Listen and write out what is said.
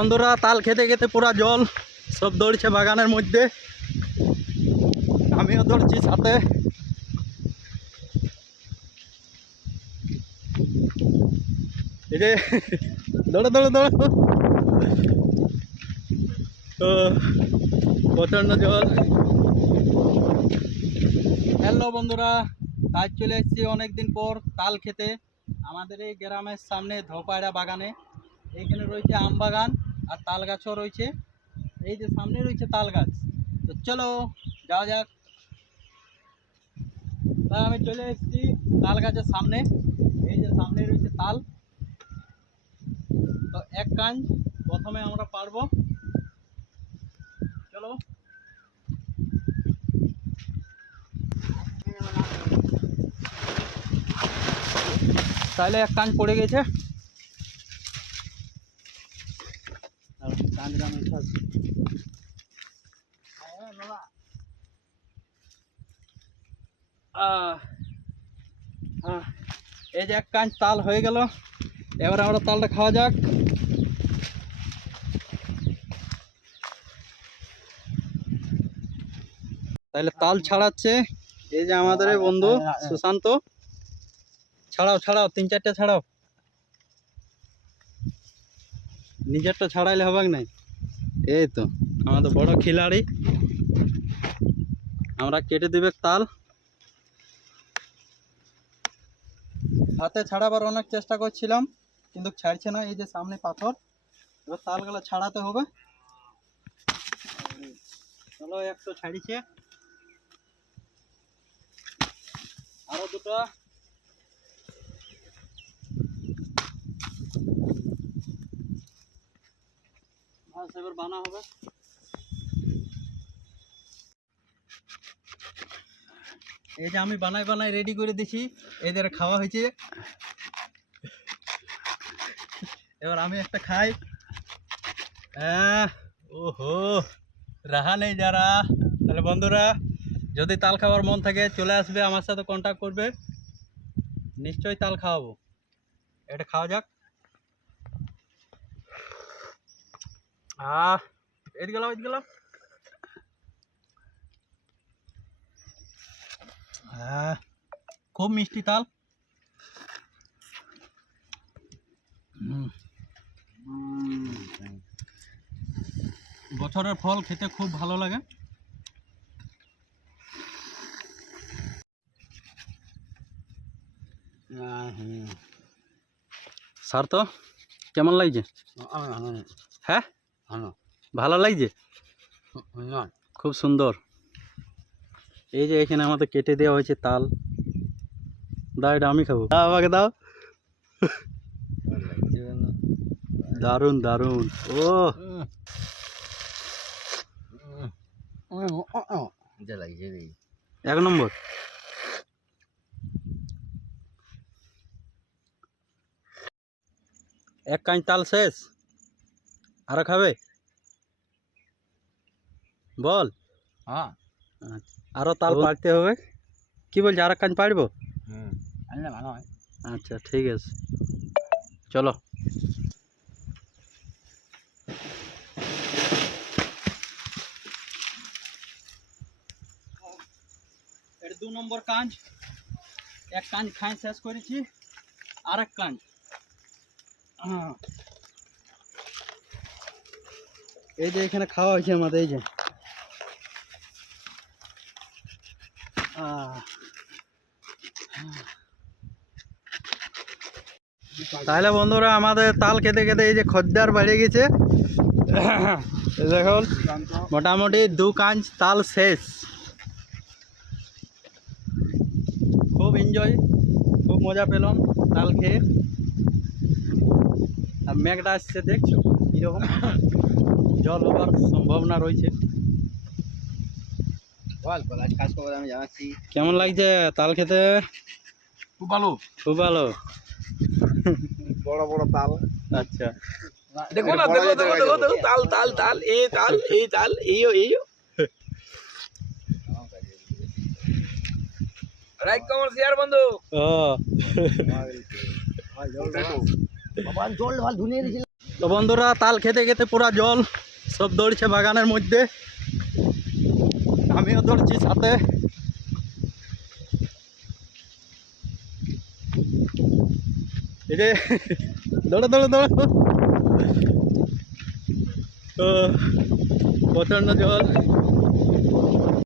বন্ধুরা, তাল খেতে খেতে পুরা জল সব দৌড়ছে বাগানের মধ্যে। আমিও দৌড়ছি সাথে। দৌড়ো দৌড়ো দৌড়ো তো প্রচণ্ড জল। হ্যালো বন্ধুরা আজ চলে এসেছি অনেকদিন পর তাল খেতে। আমাদের এই গ্রামের সামনে ধোপায়রা বাগানে। এইখানে রয়েছে আম বাগান। আর তাল গাছও রয়েছে। এই যে সামনে রয়েছে তাল গাছ তো চলো, যাওয়া যাক। তা আমি চলে এসেছি তাল গাছের সামনে। এই যে সামনে রয়েছে তাল। তো এক কান প্রথমে আমরা পারব। চলো। তাহলে এক কান পড়ে গেছে। এই যে এক কাঁচ তাল হয়ে গেল। এবার আমরা তালটা খাওয়া যাক। তাহলে তাল ছাড়াচ্ছে। এই যে আমাদের বন্ধু সুশান্ত। ছাড়াও ছাড়াও, তিন চারটে ছাড়াও। নিজেরটা ছাড়াইলে হবে নাই। এই তো, আমাদের বড় খিলাড়ি। আমরা কেটে দিবে তাল। হাতে ছাড়াবার অনেক চেষ্টা করছিলাম, কিন্তু ছাড়ছে না, এই যে সামনে পাথর। এবার তালগুলো ছাড়াতে হবে। চলো, একটু ছাড়িছে। আরও দুটো। হবে। এই যে আমি বানাই বানাই রেডি করে দিছি এদের খাওয়া হয়েছে। এবার আমি একটা খাই। আহ, ওহো রাহা নেই যারা। তাহলে বন্ধুরা যদি তাল খাওয়ার মন থাকে চলে আসবে আমার সাথে কন্ট্যাক্ট করবে। নিশ্চয়ই তাল খাওয়াবো। এটা খাওয়া যাক। আহ এদিকে গেলাম এদিকে গেলাম খুব মিষ্টি তাল। বছরের ফল খেতে খুব ভালো লাগে। স্যার তো কেমন লাগছে? হ্যাঁ? ভালো। লাগছে? খুব সুন্দর। এই যে এখানে আমাদের কেটে দেওয়া হয়েছে তাল। দাও এটা আমি খাব। দাও আমাকে দাও। দারুণ দারুণ। ও। এক নম্বর। এক কাঁচ তাল শেষ। আরও খাবে? বল। আরও তাল পাড়তে হবে। কি বলছে আর এক কাঁচ পাড়বো আচ্ছা ঠিক আছে। চলো। এটা দু নম্বর কাঁচ। এক কাঁচ খাই শেষ করেছি। আর এক কাঁচ। হ্যাঁ। এই যে এখানে খাওয়া হয়েছে আমাদের, এই যে। তাহলে বন্ধুরা আমাদের তাল খেতে খেতে এই যে খদ্দার বেড়ে গেছে। দেখুন, মোটামুটি দু কাঞ্চ তাল শেষ। খুব এনজয় খুব মজা পেলাম তাল খেয়ে। আর মেঘটা আসছে দেখছ? কীরকম? জল হবার সম্ভাবনা রয়েছে। বল বল আজ কাজ করব আমি জানাচ্ছি। কেমন লাগছে তাল খেতে? খুব ভালো। খুব ভালো। বড় বড় তাল। আচ্ছা। দেখো না দেখো দেখো দেখো দেখো তাল তাল তাল এই তাল এই তাল এইও এইও। লাইক কমেন্ট শেয়ার বন্ধু। ও। তো বন্ধুরা, তাল খেতে খেতে পুরা জল সব দৌড়ছে বাগানের মধ্যে। আমিও দৌড়ছি সাথে। দৌড়ো দৌড়ো দৌড়ো। তো, প্রচণ্ড জল।